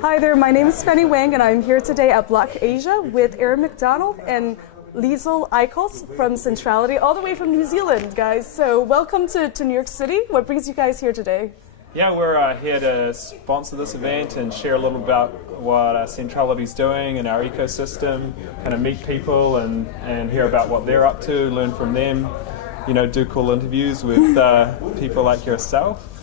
Hi there, my name is Fanny Wang and I'm here today at BlockAsia with McDonald and Liesl Eichholz from Centrality, all the way from New Zealand, guys. So welcome to New York City. What brings you guys here today? Yeah, we're here to sponsor this event and share a little about what Centrality's doing in our ecosystem, kind of meet people and hear about what they're up to, learn from them, do cool interviews with people like yourself.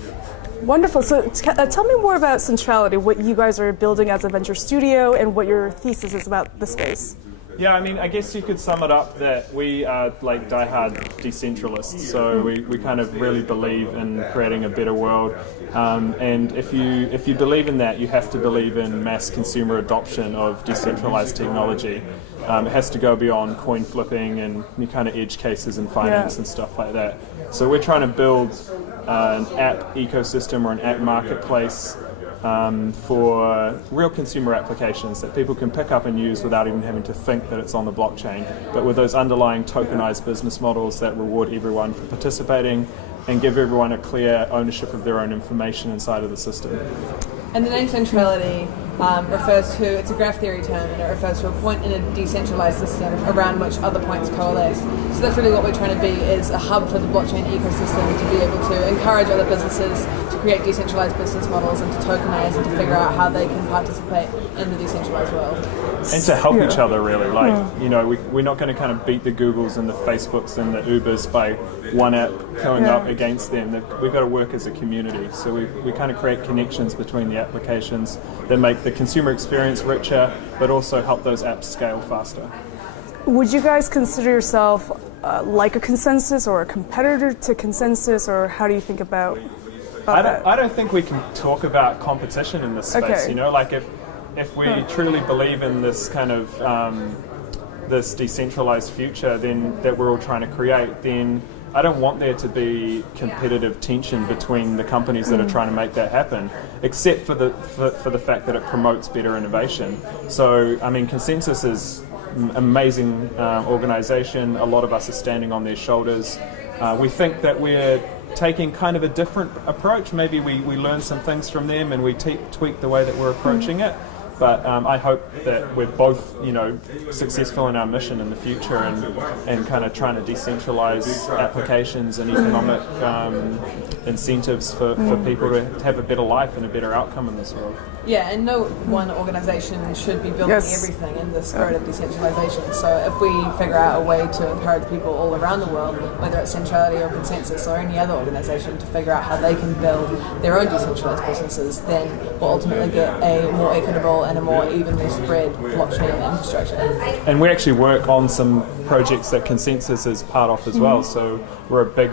Wonderful. So tell me more about Centrality, what you guys are building as a venture studio and what your thesis is about the space. Yeah, I guess you could sum it up that we are like diehard decentralists. So we kind of really believe in creating a better world. And if you believe in that, you have to believe in mass consumer adoption of decentralized technology. It has to go beyond coin flipping and kind of edge cases in finance and stuff like that. So we're trying to build an app ecosystem or an app marketplace for real consumer applications that people can pick up and use without even having to think that it's on the blockchain, but with those underlying tokenized business models that reward everyone for participating and give everyone a clear ownership of their own information inside of the system. And the name Centrality refers to, it's a graph theory term, and it refers to a point in a decentralized system around which other points coalesce. So that's really what we're trying to be, is a hub for the blockchain ecosystem to be able to encourage other businesses to create decentralized business models and to tokenize and to figure out how they can participate in the decentralized world. And to help each other, really. We're not going to kind of beat the Googles and the Facebooks and the Ubers by one app going up against them. We've got to work as a community. So we kind of create connections between the applications that make the consumer experience richer, but also help those apps scale faster. Would you guys consider yourself like a consensus or a competitor to consensus, or how do you think about that? I don't think we can talk about competition in this space. Okay. If we truly believe in this kind of this decentralized future then that we're all trying to create, then I don't want there to be competitive tension between the companies that are trying to make that happen, except for the fact that it promotes better innovation. So, Consensus is an amazing organization. A lot of us are standing on their shoulders. We think that we're taking kind of a different approach. Maybe we learn some things from them and we tweak the way that we're approaching it. But I hope that we're both, successful in our mission in the future and kind of trying to decentralize applications and economic incentives for people to have a better life and a better outcome in this world. Yeah, and no one organization should be building everything in the spirit of decentralization. So if we figure out a way to encourage people all around the world, whether it's Centrality or Consensus or any other organization, to figure out how they can build their own decentralized businesses, then we'll ultimately get a more equitable and a more evenly spread blockchain infrastructure. And we actually work on some projects that Consensus is part of as well. So we're a big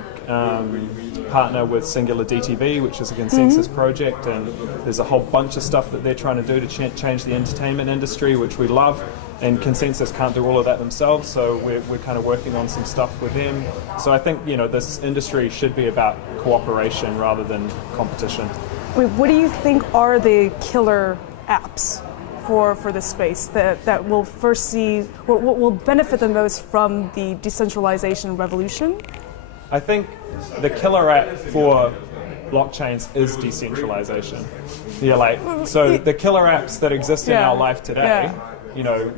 partner with Singular DTV, which is a Consensus project, and there's a whole bunch of stuff that they're trying to do to change the entertainment industry, which we love, and Consensus can't do all of that themselves, so we're kind of working on some stuff with them. So I think this industry should be about cooperation rather than competition. Wait, what do you think are the killer apps for this space that will first see, what will benefit the most from the decentralization revolution? I think the killer app for blockchains is decentralization. So the killer apps that exist in our life today,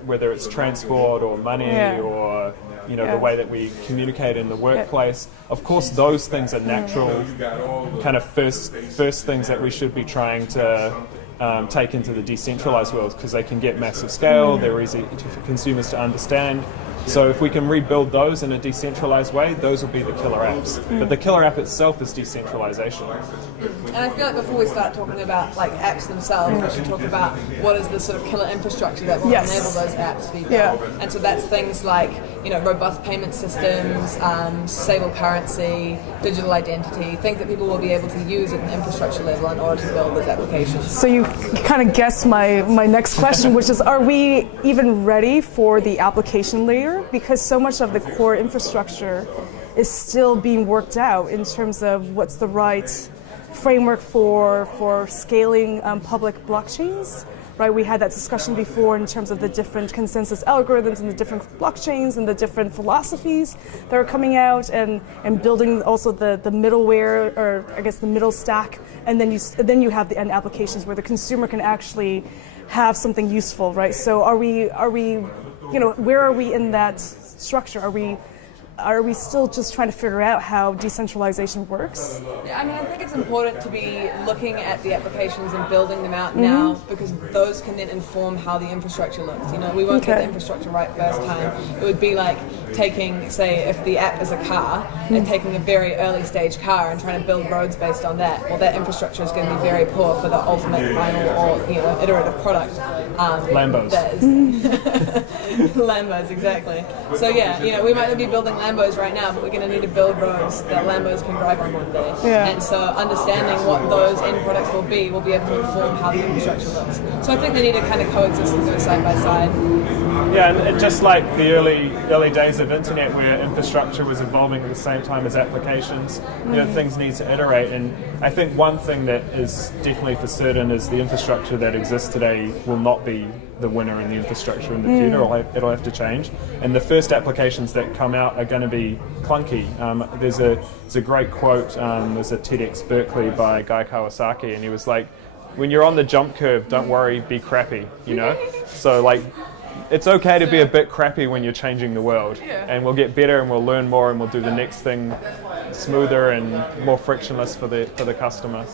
whether it's transport or money or the way that we communicate in the workplace, of course those things are natural kind of first things that we should be trying to take into the decentralized world, because they can get massive scale, they're easy for consumers to understand. So if we can rebuild those in a decentralized way, those will be the killer apps. But the killer app itself is decentralization. And I feel like before we start talking about apps themselves, we should talk about what is the sort of killer infrastructure that will enable those apps to be built. And so that's things like robust payment systems, stable currency, digital identity, things that people will be able to use at an infrastructure level in order to build those applications. So you kind of guessed my next question, which is, are we even ready for the application layer? Because so much of the core infrastructure is still being worked out in terms of what's the right framework for scaling public blockchains. right? We had that discussion before in terms of the different consensus algorithms and the different blockchains and the different philosophies that are coming out, and building also the middleware, or I guess the middle stack, and then you have the end applications where the consumer can actually have something useful, right? So are we where are we in that structure? Are we still just trying to figure out how decentralization works? Yeah, I mean, I think it's important to be looking at the applications and building them out now, because those can then inform how the infrastructure looks. We won't get the infrastructure right first time. It would be like taking, say, if the app is a car, and taking a very early stage car and trying to build roads based on that. Well, that infrastructure is going to be very poor for the ultimate final or iterative product. Lambos. Lambos, exactly. So yeah, we might not be building Lambos right now, but we're going to need to build roads that Lambos can drive on one day. Yeah. And so understanding what those end products will be able to inform how the infrastructure looks. So I think they need to kind of coexist and go side by side. Yeah, and just like the early days of internet, where infrastructure was evolving at the same time as applications, things need to iterate. And I think one thing that is definitely for certain is the infrastructure that exists today will not be the winner in the infrastructure in the future. It'll have to change. And the first applications that come out are going to be clunky. There's a great quote. There's a TEDx Berkeley by Guy Kawasaki, and he was like, "When you're on the jump curve, don't worry, be crappy." So like, it's okay to be a bit crappy when you're changing the world, and we'll get better and we'll learn more and we'll do the next thing smoother and more frictionless for the customer.